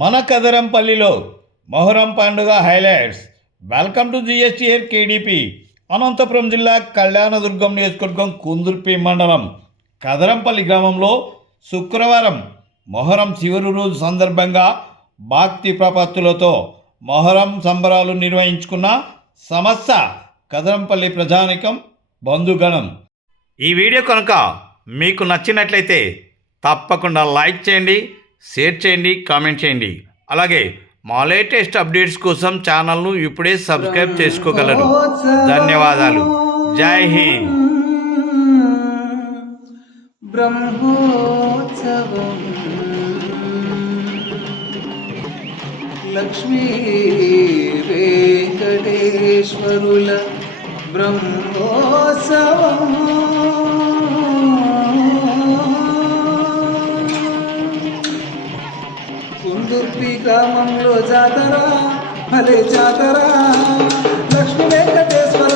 మన కదరంపల్లిలో మొహరం పండుగ highlights. Welcome to GSTR KDP Anantapur జిల్లా కళ్యాణదుర్గం నియోజకవర్గం కుందుర్పి మండలం కదరంపల్లి గ్రామంలో శుక్రవారం మొహరం చివరి రోజు సందర్భంగా భక్తి ప్రపత్తులతో మొహరం సంబరాలు నిర్వహించుకున్న సమస్య కదరంపల్లి ప్రజానికం బంధుగణం. ఈ వీడియో కనుక మీకు నచ్చినట్లయితే తప్పకుండా లైక్ చేయండి షేర్ చేయండి కామెంట్ చేయండి. అలాగే మా లేటెస్ట్ అప్డేట్స్ కోసం ఛానల్ను ఇప్పుడే సబ్స్క్రైబ్ చేసుకోగలరు. ధన్యవాదాలు. జై హింద్. బ్రహ్మోత్సవం. లక్ష్మీ వెంకటేశ్వరుల బ్రహ్మోత్సవం. గోపి గ్రామంలో జాతర భలే జాతర. లక్ష్మీ వెంకటేశ్వర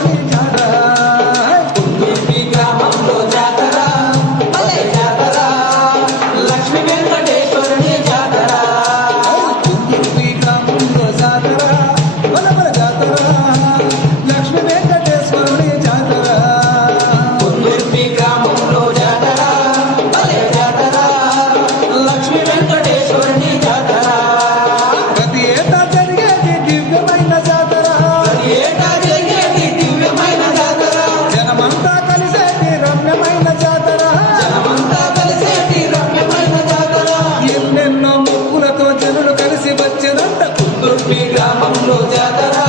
हम रोजा दरा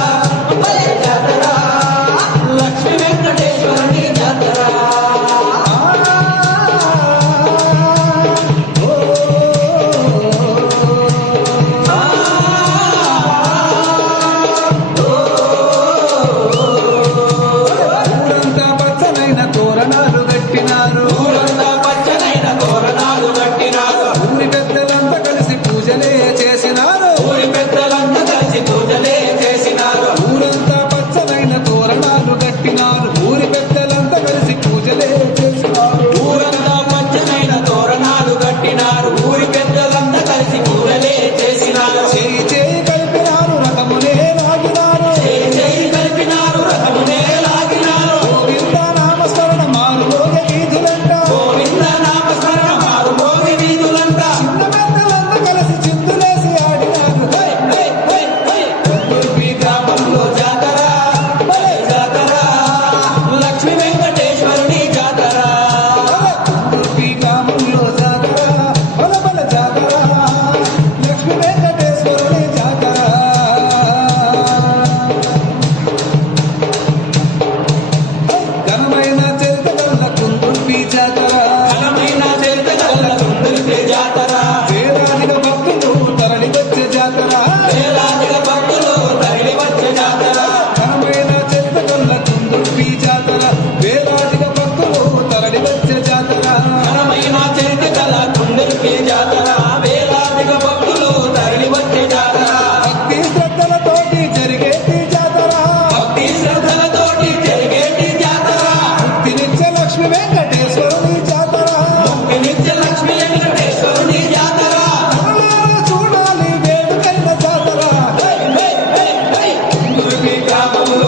Shabbat